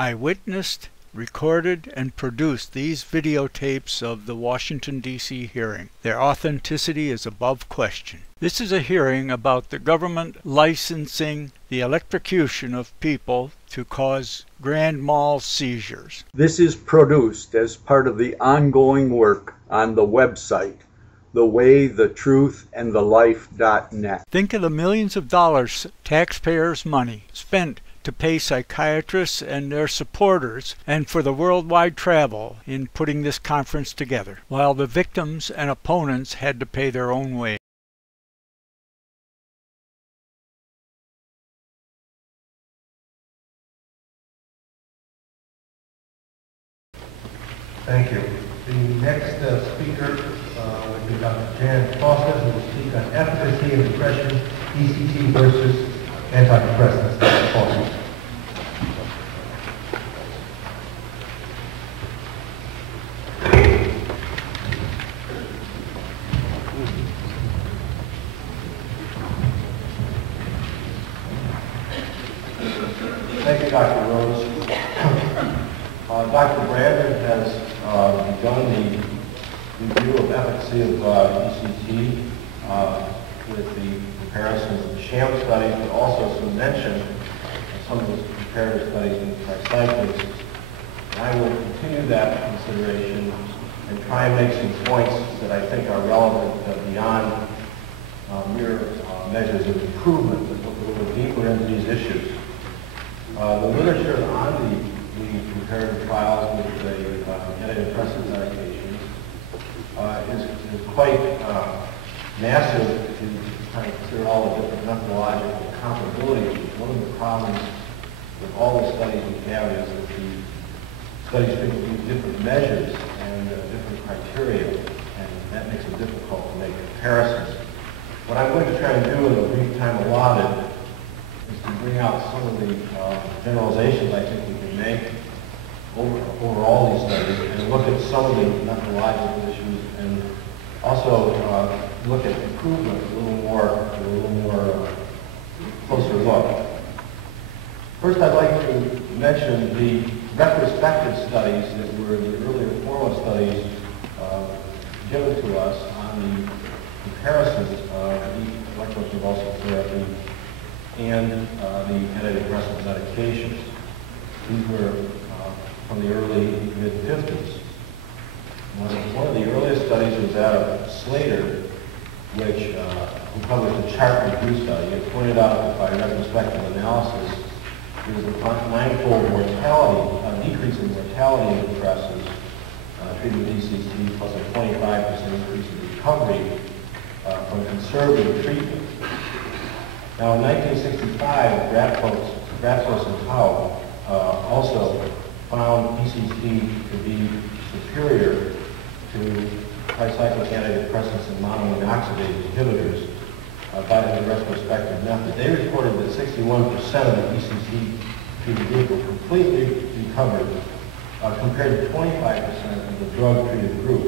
I witnessed, recorded, and produced these videotapes of the Washington, D.C. hearing. Their authenticity is above question. This is a hearing about the government licensing the electrocution of people to cause grand mal seizures. This is produced as part of the ongoing work on the website, thewaythetruthandthelife.net. Think of the millions of dollars, taxpayers' money, spent to pay psychiatrists and their supporters and for the worldwide travel in putting this conference together, while the victims and opponents had to pay their own way. Thank you. The next speaker will be Dr. Jan Fawcett, who will speak on efficacy in depression, ECT versus antidepressants. Dr. Fawcett. Thank you, Dr. Rose. Dr. Brandon has begun the review of efficacy of ECT with the comparisons of the sham studies, but also some mention of some of those comparative studies in psychiatry. I will continue that consideration and try and make some points that I think are relevant beyond mere measures of improvement, but look a little deeper into these issues. The literature on the comparative trials with the antidepressant medications is quite massive to kind of consider all the different methodological comparabilities. One of the problems with all the studies we have is that the studies use different measures and different criteria, and that makes it difficult to make comparisons. What I'm going to try and do in the brief time allotted is to bring out some of the generalizations I think we can make over all these studies and look at some of the methodological issues and also look at improvement a little more closer look. First, I'd like to mention the retrospective studies that were the earlier formal studies given to us on the comparisons of the electroconvulsive therapy and the antidepressant medications. These were from the early mid-50s. One of the earliest studies was that of Slater, who published a chart review study. It pointed out that by retrospective analysis, there was a ninefold mortality, decrease in mortality in depressants treated with ECT, plus a 25% increase in recovery from conservative treatment. Now, in 1965, Ratfos and Howe also found ECT to be superior to tricyclic antidepressants and monoamine oxidase inhibitors by the retrospective method. They reported that 61% of the ECT treated group were completely recovered, compared to 25% of the drug-treated group,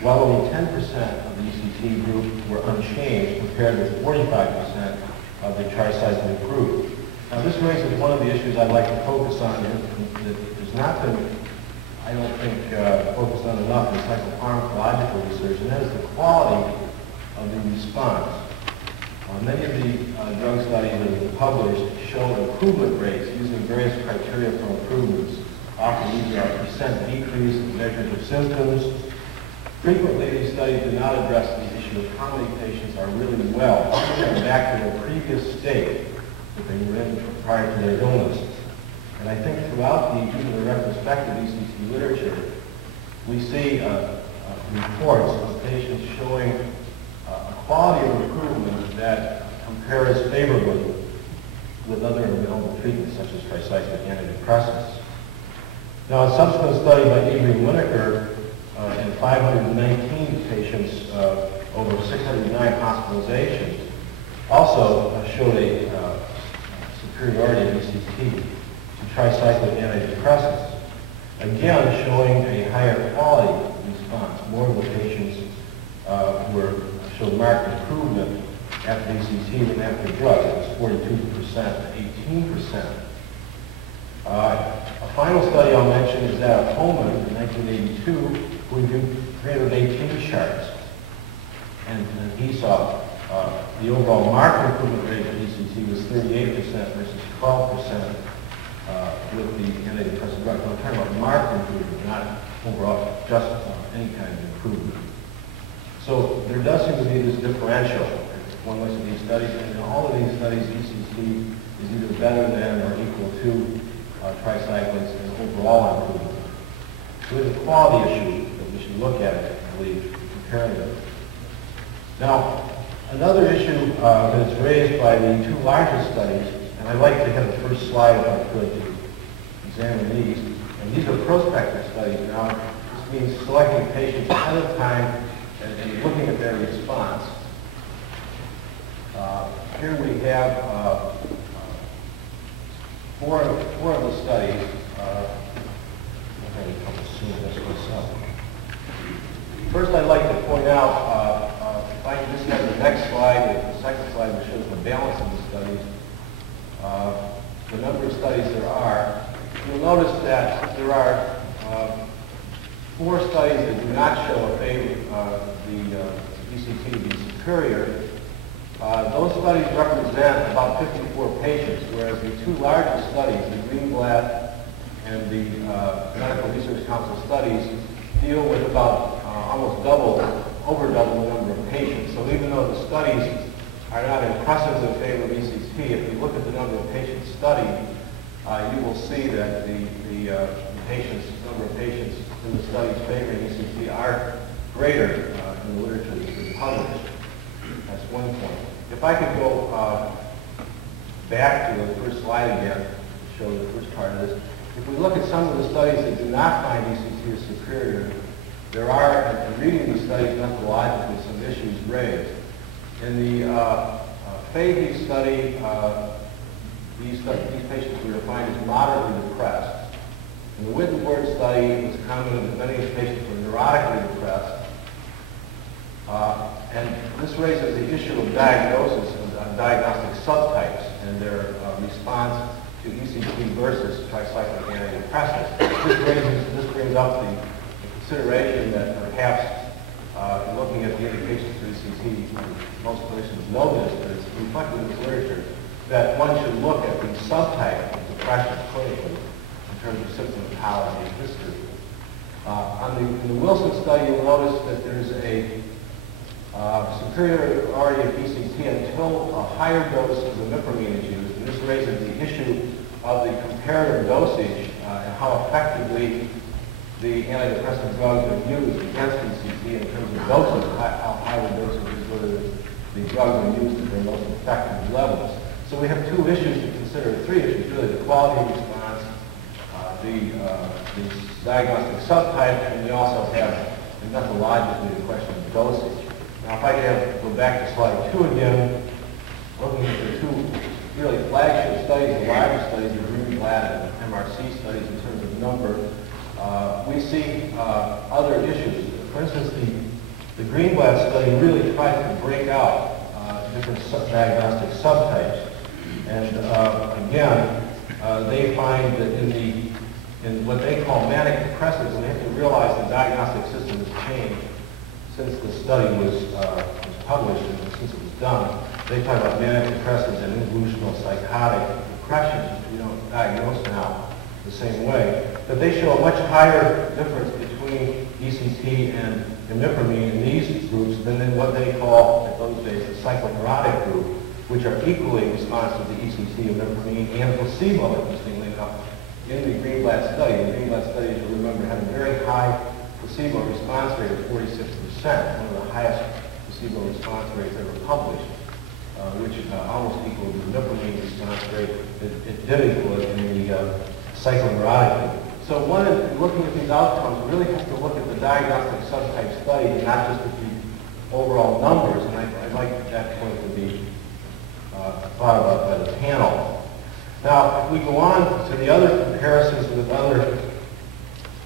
while only 10% of the ECT group were unchanged, compared with 45% of the tricyclic group. Now, this raises one of the issues I'd like to focus on that has not been, I don't think, focused on enough in psychopharmacological research, and that is the quality of the response. Many of the drug studies that have been published show improvement rates using various criteria for improvements. Often these are percent decrease in measures of symptoms. Frequently, these studies do not address the issue of how many patients are really well, going back to their previous state that they were in prior to their illness. And I think throughout even the retrospective ECT literature, we see reports of patients showing a quality of improvement that compares favorably with other available treatments such as tricyclic antidepressants. Now, a subsequent study by Adrian Winokur in 519 patients over 609 hospitalizations also showed a superiority of ECT to tricyclic antidepressants. Again, showing a higher quality response. More of the patients showed marked improvement after ECT than after drugs. It was 42% to 18%. A final study I'll mention is that of Holman in 1982, who reviewed 318 charts. And he saw the overall marked improvement rate of ECT was 38% versus 12% with the antidepressant drug. I'm talking about marked improvement, not overall, just any kind of improvement. So there does seem to be this differential. If one looks at these studies, and in all of these studies, ECT is either better than or equal to tricyclics and overall improvement. So there's a quality issue that we should look at, I believe, comparing them. Now, another issue that's raised by the two largest studies, and I'd like to have the first slide if I could to examine these. And these are prospective studies now. This means selecting patients ahead of time and looking at their response. Here we have four of the studies. First, I'd like to point out, if I can just have the next slide, the second slide, which shows the balance of the studies, the number of studies there are. You'll notice that there are 4 studies that do not show a favor the ECT to be superior. Those studies represent about 54 patients, whereas the two largest studies, the Greenblatt and the Medical Research Council studies, deal with about almost over double the number of patients. So even though the studies are not impressive in favor of ECT, if you look at the number of patients studied, you will see that the number of patients in the studies favoring ECT are greater in the literature that's been published. That's one point. If I could go back to the first slide again to show the first part of this. If we look at some of the studies that do not find ECT as superior, there are, in reading these studies methodologically, some issues raised. In the Facuet study, these patients were defined as moderately depressed. In the Wittenberg study, it was commented that many of the patients were neurotically depressed. And this raises the issue of diagnosis of diagnostic subtypes and their response to ECT versus tricyclic antidepressants. This brings up the consideration that perhaps in looking at the indications for ECT, most clinicians know this, but it's reflected in this literature, that one should look at the subtype of depression clinically in terms of symptomatology and history. In the Wilson study, you'll notice that there's a superiority of ECT until a higher dose of imipramine is used. And this raises the issue of the comparative dosage and how effectively the antidepressant drugs are used against ECT in terms of doses, how high the dosage is, whether the drugs are used at their most effective levels. So we have two issues to consider, 3 issues really: the quality of response, the diagnostic subtype, and we also have methodologically the question of dosage. Now, if I could go back to slide 2 again, looking at the two really flagship studies, the largest studies, the Greenblatt and MRC studies in terms of number, we see other issues. For instance, the Greenblatt study really tried to break out different diagnostic subtypes. And again, they find that in what they call manic depressives, and they have to realize the diagnostic system has changed since the study was published and since it was done. They talk about manic depressives and involutional psychotic depression, which we don't diagnose now the same way. But they show a much higher difference between ECT and imipramine in these groups than in what they call, at those days, the psychoneurotic group, which are equally responsive to ECT, imipramine, and placebo, interestingly enough. In the Greenblatt study, as you remember, had a very high placebo response rate of 46%, one of the highest placebo response rates ever published, which almost equaled the imipramine response rate. It did equal it in the psychoneurotic group. So one, in looking at these outcomes, really has to look at the diagnostic subtype study and not just at the overall numbers, and I'd like that point to be thought about by the panel. Now, if we go on to the other comparisons with other,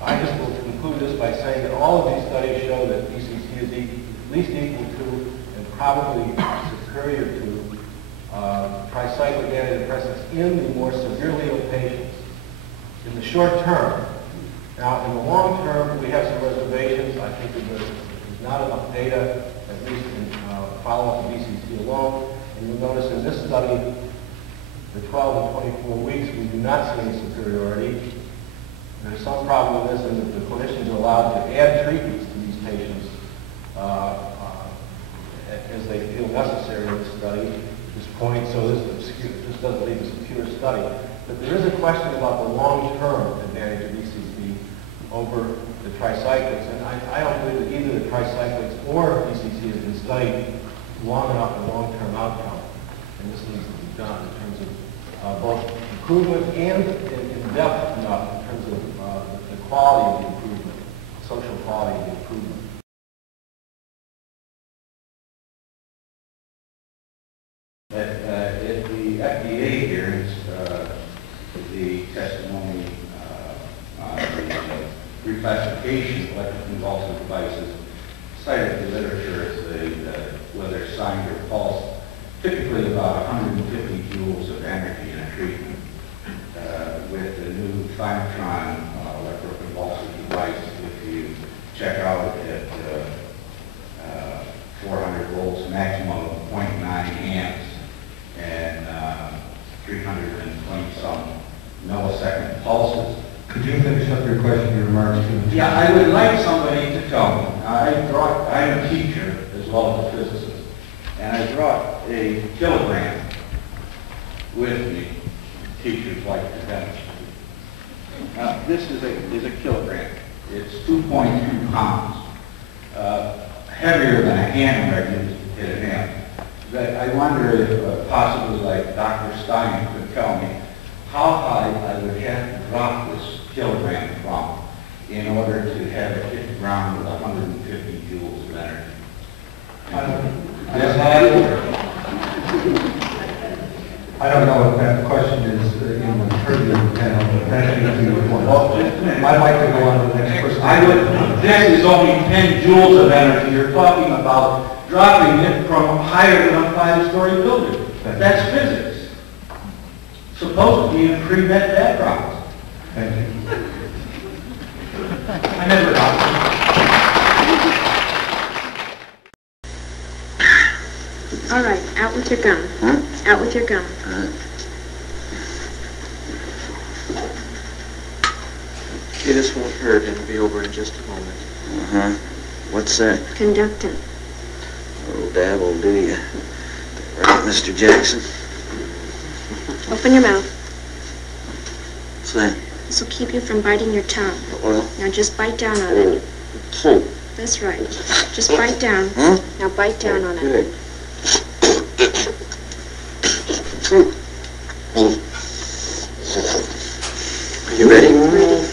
I just will conclude this by saying that all of these studies show that ECT is at least equal to and probably superior to tricyclic antidepressants in the more severely ill patients. short term. Now, in the long term, we have some reservations. I think that there's not enough data, at least in follow-up of ECT alone. And you'll notice in this study, the 12 to 24 weeks, we do not see any superiority. There's some problem with this, in that the clinicians are allowed to add treatments to these patients as they feel necessary in this study at this point. So this doesn't leave us a pure study. But there is a question about the long-term advantage of ECT over the tricyclics. And I don't believe that either the tricyclics or ECT has been studied long enough for long-term outcome. And this needs to be done in terms of both improvement and in depth enough in terms of the quality of the improvement, social quality of the improvement. At the FDA hearings, the testimony on the reclassification of electroconvulsive devices cited the literature as whether signed or false, typically about 150 joules of energy in a treatment. With the new Thymatron electroconvulsive device, if you check out at 400 volts, maximum of 0.9 amps, and 320 some millisecond pulses. Could you finish up your question, your remarks? Yeah, I would like somebody to tell me. I'm a teacher as well as a physicist, and I brought a kilogram with me. Teachers like to demonstrate. Now, this is a kilogram. It's 2.2 pounds. Heavier than a hammer used to hit an amp. But I wonder if possibly like Dr. Stein could tell me how high I would have to drop this kilogram from in order to have it hit the ground with 150 joules of energy. I don't know if that question is in the purview of the panel, but that should be your point. I'd like to go on to the next person. This is only 10 joules of energy. You're talking about dropping it from higher than a 5-story building. That's physics. Supposedly in pre-med backgrounds. Thank you. I never got All right, out with your gum. Out with your gum. Okay, this won't hurt. It'll be over in just a moment. What's that? Conductant. Oh, dabble, do you? Right, Mr. Jackson? Open your mouth. What's that? This will keep you from biting your tongue. Well? Now just bite down on it. That's right. Just bite down. Now bite down on it. Good. Are you ready? Ready.